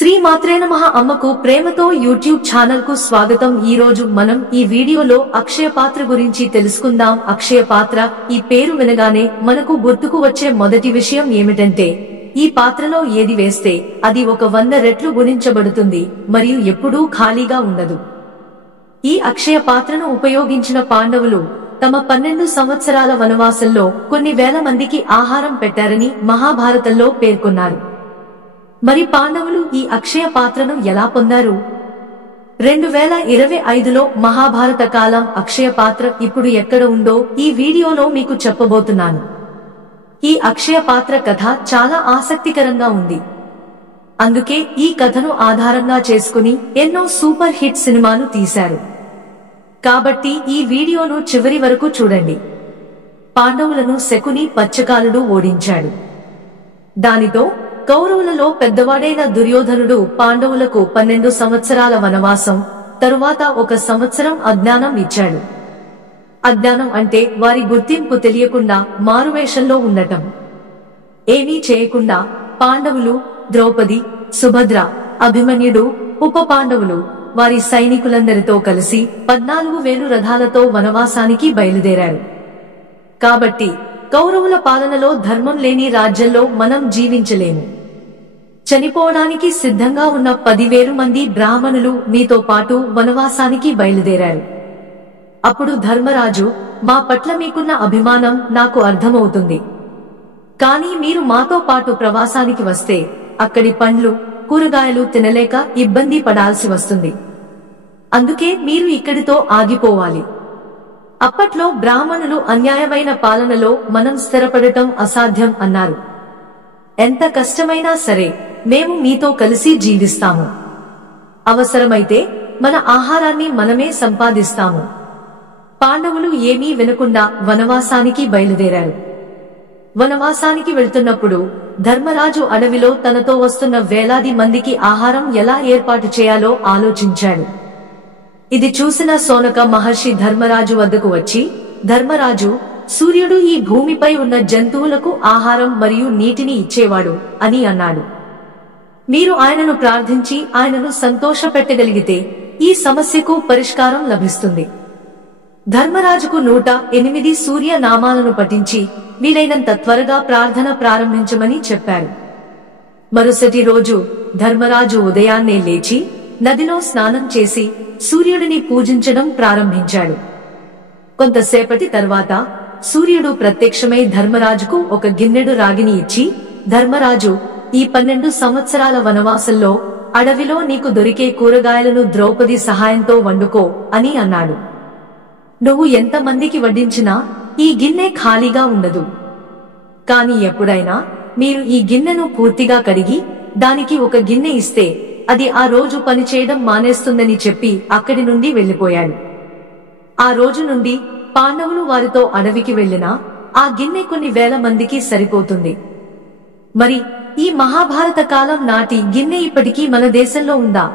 శ్రీ మాత్రే నమః. అమ్మకు ప్రేమతో యూట్యూబ్ ఛానల్ కు స్వాగతం. ఈ రోజు మనం ఈ వీడియోలో అక్షయ పాత్ర గురించి తెలుసుకుందాం. అక్షయ పాత్ర ఈ పేరు వినగానే మనకు గుర్తుకు వచ్చే మొదటి విషయం ఏమిటంటే, ఈ పాత్రలో ఏది వేస్తే అది 100 రెట్లు గుణించబడుతుంది మరియు ఎప్పుడూ ఖాళీగా ఉండదు. ఈ అక్షయ పాత్రను ఉపయోగించిన పాండవులు తమ 12 సంవత్సరాల వనవాసంలో కొన్ని వేల మందికి ఆహారం పెట్టారని మహాభారతంలో పేర్కొన్నారు. మరి పాండవులు ఈ అక్షయ పాత్రను ఎలా పొందారు? 2025లో మహాభారత కాలం అక్షయ పాత్ర ఇప్పుడు ఎక్కడ ఉందో ఈ వీడియోలో మీకు చెప్పబోతున్నాను. ఈ అక్షయ పాత్ర కథ చాలా ఆసక్తికరంగా ఉంది. అందుకే ఈ కథను ఆధారంగా చేసుకుని ఎన్నో సూపర్ హిట్ సినిమాలు తీశారు. కాబట్టి ఈ వీడియోను చివరి వరకు చూడండి. పాండవులను శకుని పచ్చకాలుడు ఓడించాడు. దానితో కౌరవులలో పెద్దవాడైన దుర్యోధనుడు పాండవులకు 12 సంవత్సరాల వనవాసం తరువాత 1 సంవత్సరం అజ్ఞానం ఇచ్చాడు. అజ్ఞానం అంటే వారి గుర్తింపు తెలియకుండా మారువేషంలో ఉండటం. ఏమీ చేయకుండా పాండవులు, ద్రౌపది, సుభద్ర, అభిమన్యుడు, ఉప పాండవులు వారి సైనికులందరితో కలిసి 14,000 రథాలతో వనవాసానికి బయలుదేరారు. కాబట్టి కౌరవుల పాలనలో ధర్మం లేని రాజ్యంలో మనం జీవించలేము. చనిపోవడానికి సిద్ధంగా ఉన్న 10,000 మంది బ్రాహ్మణులు మీతో పాటు వనవాసానికి బయలుదేరారు. అప్పుడు ధర్మరాజు, మా పట్ల మీకున్న అభిమానం నాకు అర్థమవుతుంది. కానీ మీరు మాతో పాటు ప్రవాసానికి వస్తే అక్కడి పండ్లు, కూరగాయలు తినలేక ఇబ్బంది పడాల్సి వస్తుంది. అందుకే మీరు ఇక్కడితో ఆగిపోవాలి. అప్పట్లో బ్రాహ్మణులు అన్యాయమైన పాలనలో మనం స్థిరపడటం అసాధ్యం అన్నారు. ఎంత కష్టమైనా సరే మేము మీతో కలిసి జీవిస్తాము. అవసరమైతే మన ఆహారాన్ని మనమే సంపాదిస్తాము. పాండవులు ఏమీ వినకుండా వనవాసానికి బయలుదేరారు. వనవాసానికి వెళ్తున్నప్పుడు ధర్మరాజు అడవిలో తనతో వస్తున్న వేలాది మందికి ఆహారం ఎలా ఏర్పాటు చేయాలో ఆలోచించాడు. ఇది చూసిన శౌనక మహర్షి ధర్మరాజు వద్దకు వచ్చి, ధర్మరాజు, సూర్యుడు ఈ భూమిపై ఉన్న జంతువులకు ఆహారం మరియు నీటిని ఇచ్చేవాడు అని అన్నాడు. మీరు ఆయనను ప్రార్థించి ఆయనను సంతోషపెట్టగలిగితే ఈ సమస్యకు పరిష్కారం లభిస్తుంది. ధర్మరాజుకు 108 సూర్య నామాలను పఠించి వీలైనంత త్వరగా ప్రార్థన ప్రారంభించమని చెప్పారు. మరుసటి రోజు ధర్మరాజు ఉదయాన్నే లేచి నదిలో స్నానం చేసి సూర్యుడిని పూజించడం ప్రారంభించాడు. కొంతసేపటి తర్వాత సూర్యుడు ప్రత్యక్షమై ధర్మరాజుకు 1 గిన్నెడు రాగిని ఇచ్చి, ధర్మరాజు, ఈ 12 సంవత్సరాల వనవాసంలో అడవిలో నీకు దొరికే కూరగాయలను ద్రౌపది సహాయంతో వండుకో అని అన్నాడు. నువ్వు ఎంతమందికి వడ్డించినా ఈ గిన్నె ఖాళీగా ఉండదు. కాని ఎప్పుడైనా మీరు ఈ గిన్నెను పూర్తిగా కడిగి దానికి 1 గిన్నె ఇస్తే అది ఆ రోజు పనిచేయడం మానేస్తుందని చెప్పి అక్కడి నుండి వెళ్లిపోయాడు. ఆ రోజు నుండి పాండవులు వారితో అడవికి వెళ్లినా ఆ గిన్నె కొన్ని వేల మందికి సరిపోతుంది. మరి ఈ మహాభారత కాలం నాటి గిన్నె ఇప్పటికీ మన దేశంలో ఉందా?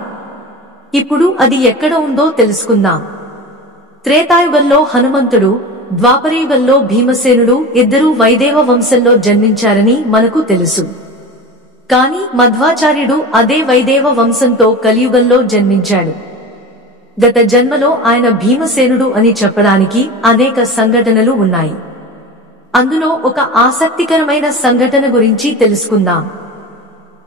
ఇప్పుడు అది ఎక్కడ ఉందో తెలుసుకుందాం. త్రేతాయుగంలో హనుమంతుడు, ద్వాపరయుగంలో భీమసేనుడు ఇద్దరూ వైదేవ వంశంలో జన్మించారని మనకు తెలుసు. కాని మధ్వాచార్యుడు అదే వైదేవ వంశంతో కలియుగంలో జన్మించాడు. గత జన్మలో ఆయన భీమసేనుడు అని చెప్పడానికి అనేక సంఘటనలు ఉన్నాయి. అందులో ఒక ఆసక్తికరమైన సంఘటన గురించి తెలుసుకుందాం.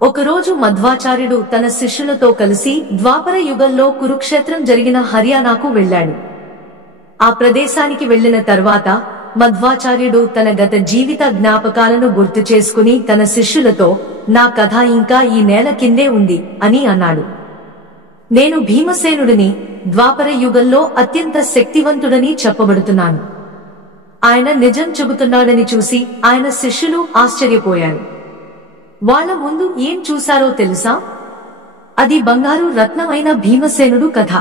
ఒకరోజు మధ్వాచార్యుడు తన శిష్యులతో కలిసి ద్వాపర యుగంలో కురుక్షేత్రం జరిగిన హర్యానాకు వెళ్లాడు. ఆ ప్రదేశానికి వెళ్లిన తర్వాత మధ్వాచార్యుడు తన గత జీవిత జ్ఞాపకాలను గుర్తు చేసుకుని తన శిష్యులతో, నా కథ ఇంకా ఈ నేల కిందే ఉంది అని అన్నాడు. నేను భీమసేనుడిని, ద్వాపర యుగంలో అత్యంత శక్తివంతుడని చెప్పబడుతున్నాను. ఆయన నిజం చెబుతున్నాడని చూసి ఆయన శిష్యులు ఆశ్చర్యపోయారు. వాళ్ళ ముందు ఏం చూశారో తెలుసా? అది బంగారు రత్నమైన భీమసేనుడు కథ.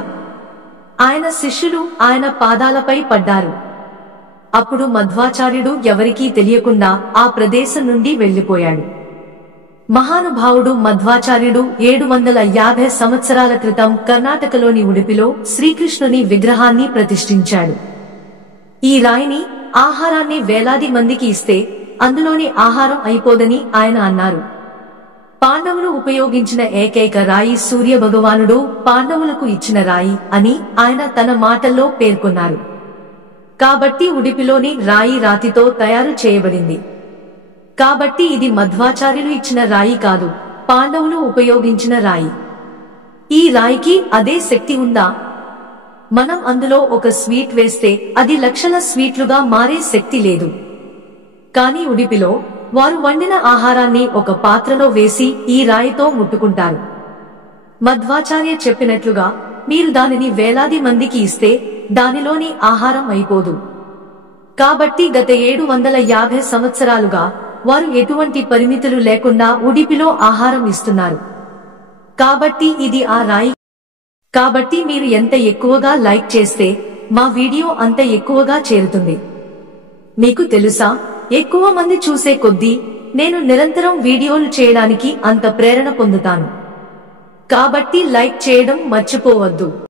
ఆయన శిష్యులు ఆయన పాదాలపై పడ్డారు. అప్పుడు మధ్వాచార్యుడు ఎవరికీ తెలియకుండా ఆ ప్రదేశం నుండి వెళ్లిపోయాడు. మహానుభావుడు మధ్వాచార్యుడు 750 సంవత్సరాల క్రితం కర్ణాటకలోని ఉడిపిలో శ్రీకృష్ణుని విగ్రహాన్ని ప్రతిష్ఠించాడు. ఈ రాయిని, ఆహారాన్ని వేలాది మందికి ఇస్తే అందులోని ఆహారం అయిపోదని ఆయన అన్నారు. పాండవులు ఉపయోగించిన ఏకైక రాయి సూర్య భగవానుడు పాండవులకు ఇచ్చిన రాయి అని ఆయన తన మాటల్లో పేర్కొన్నారు. కాబట్టి ఉడిపిలోని రాయి రాతితో తయారు చేయబడింది. కాబట్టి ఇది మధ్వాచార్యులు ఇచ్చిన రాయి కాదు, పాండవులు ఉపయోగించిన రాయి. ఈ రాయికి అదే శక్తి ఉందా? మనం అందులో ఒక స్వీట్ వేస్తే అది లక్షల స్వీట్లుగా మారే శక్తి లేదు. కానీ ఉడిపిలో వారు వండిన ఆహారాన్ని ఒక పాత్రలో వేసి ఈ రాయితో ముట్టుకుంటారు. మధ్వాచార్య చెప్పినట్లుగా మీరు దానిని వేలాది మందికి ఇస్తే దానిలోని ఆహారం అయిపోదు. కాబట్టి గత 750 సంవత్సరాలుగా వారు ఎటువంటి పరిమితులు లేకుండా ఉడిపిలో ఆహారం ఇస్తున్నారు. కాబట్టి ఇది ఆ రాయి. కాబట్టి మీరు ఎంత ఎక్కువగా లైక్ చేస్తే మా వీడియో అంత ఎక్కువగా చేరుతుంది. మీకు తెలుసా, ఎక్కువ మంది చూసే కొద్దీ నేను నిరంతరం వీడియోలు చేయడానికి అంత ప్రేరణ పొందుతాను. కాబట్టి లైక్ చేయడం మర్చిపోవద్దు.